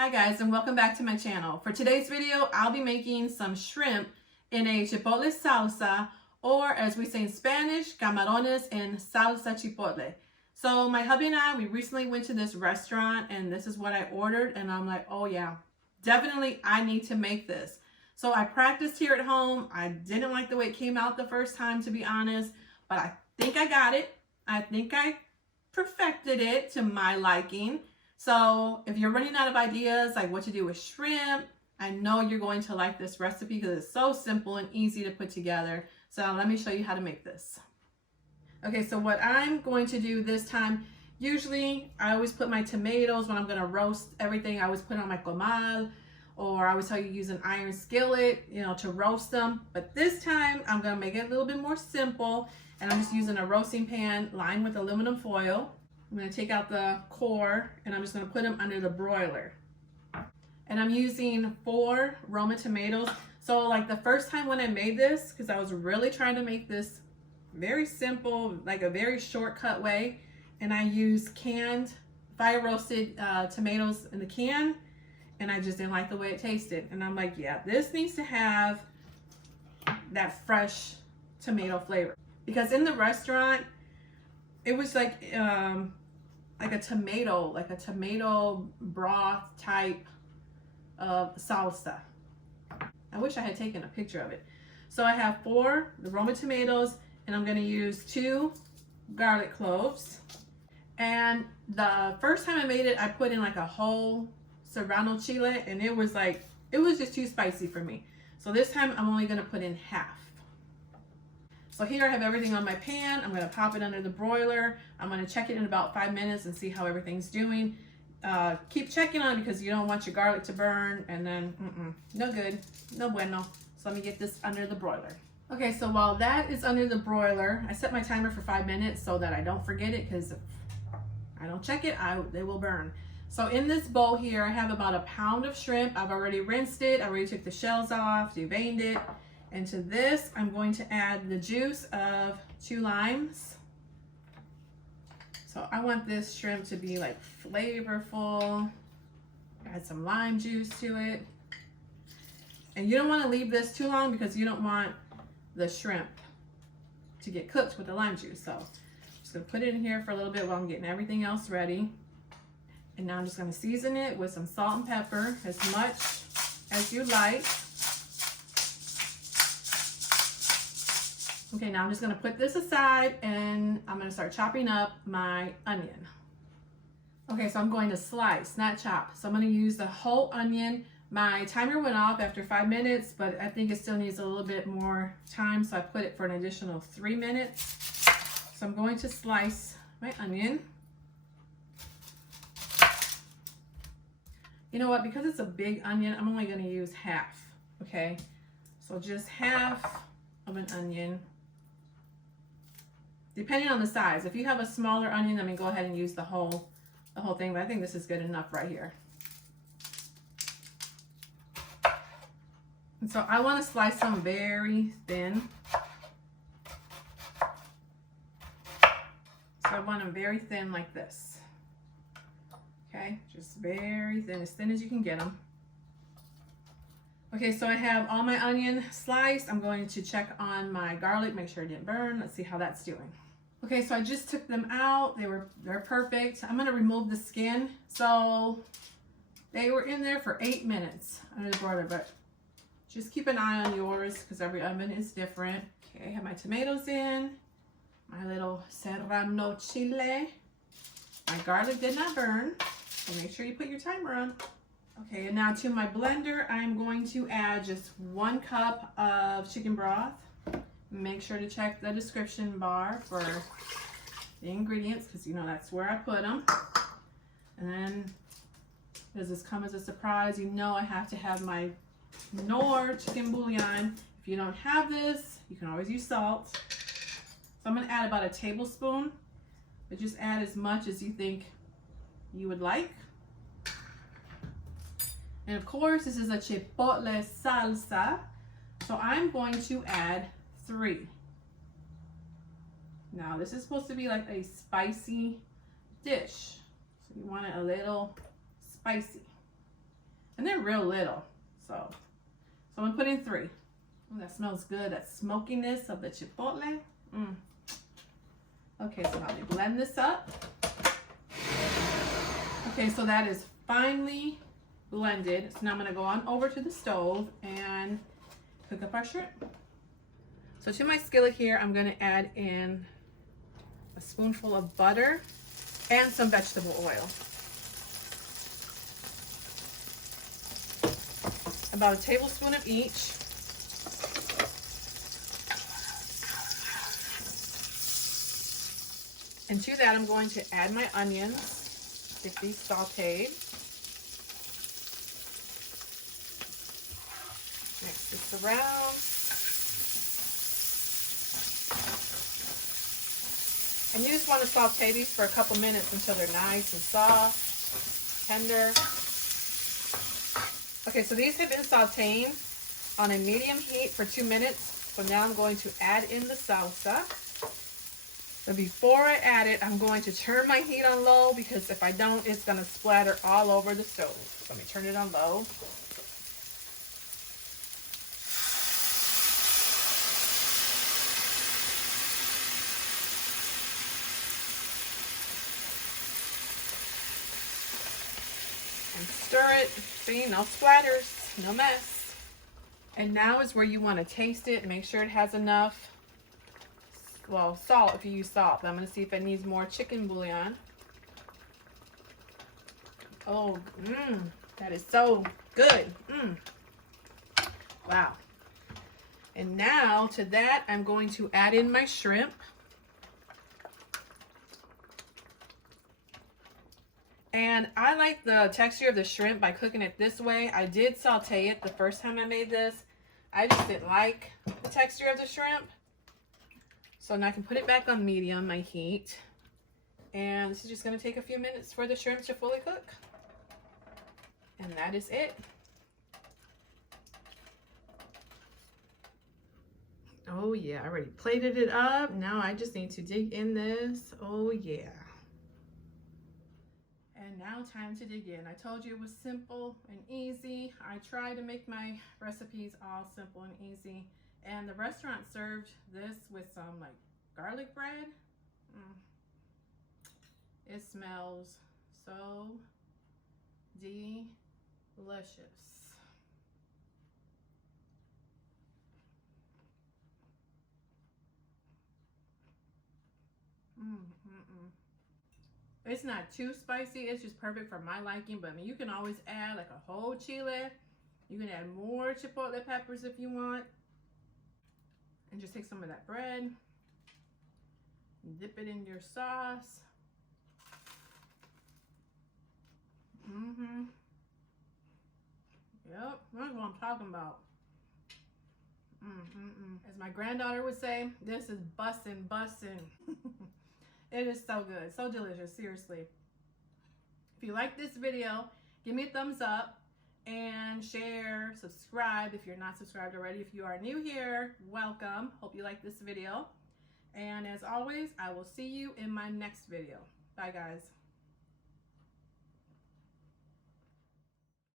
Hi guys, and welcome back to my channel. For today's video, I'll be making some shrimp in a chipotle salsa, or as we say in Spanish, camarones in salsa chipotle. So my hubby and I, we recently went to this restaurant and this is what I ordered, and I'm like, oh yeah, definitely I need to make this. So I practiced here at home. I didn't like the way it came out the first time, to be honest, but I think I got it. I think I perfected it to my liking. So if you're running out of ideas like what to do with shrimp, I know you're going to like this recipe because it's so simple and easy to put together. So let me show you how to make this. Okay, so what I'm going to do this time, usually I always put my tomatoes when I'm going to roast everything. I always put it on my comal, or I always tell you use an iron skillet, to roast them. But this time I'm going to make it a little bit more simple, and I'm just using a roasting pan lined with aluminum foil. I'm going to take out the core and I'm just going to put them under the broiler. And I'm using 4 Roma tomatoes. So like the first time when I made this, because I was really trying to make this very simple, like a very shortcut way, and I used canned fire roasted tomatoes in the can, and I just didn't like the way it tasted. And I'm like, yeah, this needs to have that fresh tomato flavor. Because in the restaurant, it was like a tomato broth type of salsa. I wish I had taken a picture of it. So I have 4 the Roma tomatoes, and I'm going to use 2 garlic cloves. And the first time I made it, I put in like a whole serrano chile, and it was just too spicy for me. So this time I'm only going to put in half. So here I have everything on my pan. I'm going to pop it under the broiler. I'm going to check it in about 5 minutes and see how everything's doing. Keep checking on it because you don't want your garlic to burn, and then no good, no bueno. So let me get this under the broiler. Okay, so while that is under the broiler, I set my timer for 5 minutes so that I don't forget it, because if I don't check it, they will burn. So in this bowl here, I have about 1 pound of shrimp. I've already rinsed it. I already took the shells off, deveined it. And to this, I'm going to add the juice of 2 limes. So I want this shrimp to be like flavorful. Add some lime juice to it. And you don't want to leave this too long because you don't want the shrimp to get cooked with the lime juice. So I'm just going to put it in here for a little bit while I'm getting everything else ready. And now I'm just going to season it with some salt and pepper, as much as you like. Okay, now I'm just going to put this aside, and I'm going to start chopping up my onion. Okay, so I'm going to slice, not chop. So I'm going to use the whole onion. My timer went off after 5 minutes, but I think it still needs a little bit more time, so I put it for an additional 3 minutes. So I'm going to slice my onion. You know what? Because it's a big onion, I'm only going to use half, okay? So just half of an onion. Depending on the size. If you have a smaller onion, I mean, go ahead and use the whole thing, but I think this is good enough right here. And so I want to slice them very thin. So I want them very thin like this. Okay, just very thin, as thin as you can get them. Okay, so I have all my onion sliced. I'm going to check on my garlic, make sure it didn't burn. Let's see how that's doing. Okay, so I just took them out. They're perfect. I'm gonna remove the skin. So they were in there for 8 minutes under the broiler, but just keep an eye on yours because every oven is different. Okay, I have my tomatoes in, my little serrano chile. My garlic did not burn, so make sure you put your timer on. Okay, and now to my blender, I'm going to add just 1 cup of chicken broth. Make sure to check the description bar for the ingredients because that's where I put them. And then, does this come as a surprise? I have to have my Knorr chicken bouillon. If you don't have this, you can always use salt. So I'm going to add about 1 tablespoon, but just add as much as you think you would like. And of course, this is a chipotle salsa, so I'm going to add 3. Now, this is supposed to be like a spicy dish, so you want it a little spicy. And they're real little. So I'm gonna put in 3. Oh, that smells good. That smokiness of the chipotle. Okay, so now we blend this up. Okay, so that is finely blended. So now I'm gonna go on over to the stove and cook up our shrimp. So to my skillet here, I'm gonna add in a spoonful of butter and some vegetable oil. About a tablespoon of each. And to that, I'm going to add my onions, get these sauteed. Mix this around. And you just want to saute these for a couple minutes until they're nice and soft, tender. Okay, so these have been sauteing on a medium heat for 2 minutes. So now I'm going to add in the salsa. But before I add it, I'm going to turn my heat on low because if I don't, it's going to splatter all over the stove. So let me turn it on low. And stir it. See, no splatters, no mess. And now is where you want to taste it. Make sure it has enough. Well, salt if you use salt, but I'm going to see if it needs more chicken bouillon. Oh, that is so good. Wow. And now to that, I'm going to add in my shrimp. And I like the texture of the shrimp by cooking it this way. I did saute it the first time I made this. I just didn't like the texture of the shrimp. So now I can put it back on medium, my heat. And this is just going to take a few minutes for the shrimp to fully cook. And that is it. Oh yeah, I already plated it up. Now I just need to dig in this. Oh yeah. And now time to dig in. I told you it was simple and easy. I try to make my recipes all simple and easy. And the restaurant served this with some like garlic bread. It smells so delicious. It's not too spicy. It's just perfect for my liking. But I mean, you can always add like a whole chile. You can add more chipotle peppers if you want. And just take some of that bread, dip it in your sauce. Yep, that's what I'm talking about. As my granddaughter would say, this is bussin', bussin'. It is so good, so delicious, seriously. If you like this video, give me a thumbs up. And share, subscribe if you're not subscribed already. If you are new here, welcome. Hope you like this video. And as always, I will see you in my next video. Bye, guys.